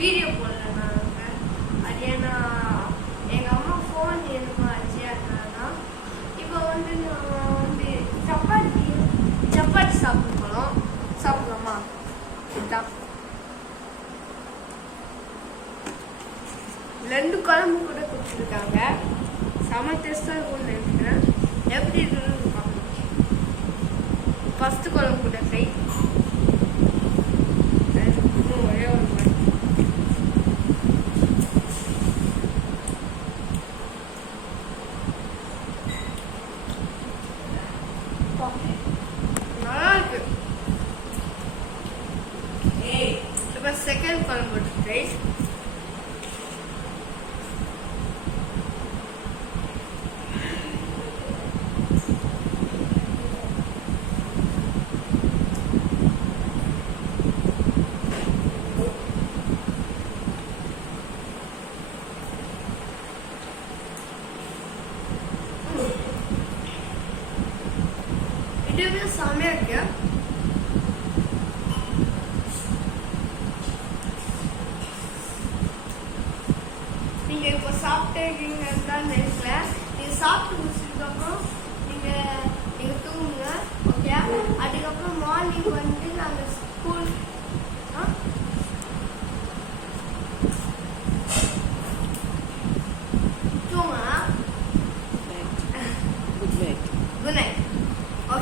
Video போடல நாங்கள். அது ஏன்னா எங்கள் அம்மா ஃபோன் என்னமா ஆச்சு, அதனால தான். இப்போ வந்து நான் வந்து சப்பாத்தி சாப்பிடலாமா? இதுதான் 2 குழம்பு கூட கொடுத்துருக்காங்க. செம டேஸ்டாக இருக்கும்னு நினைக்கிறேன். எப்படி இருக்குன்னு பார்க்கணும். ஃபஸ்ட்டு குழம்பு கூட ஃப்ரை, ஒரே ஒரு மாதிரி நல்லா இருக்கு. இப்போ செகண்ட் குழம்பு ஃப்ரை. இதுவே செம்மையா இருக்கு. நீங்க இப்போ சாப்பிட்டீங்கன்னு தான் நினைக்கிறேன். நீங்க சாப்பிட்டு முடிச்சதுக்கப்புறம் நீங்க தூங்குங்க. ஓகே, அதுக்கப்புறம் மார்னிங் வந்து நாங்கள்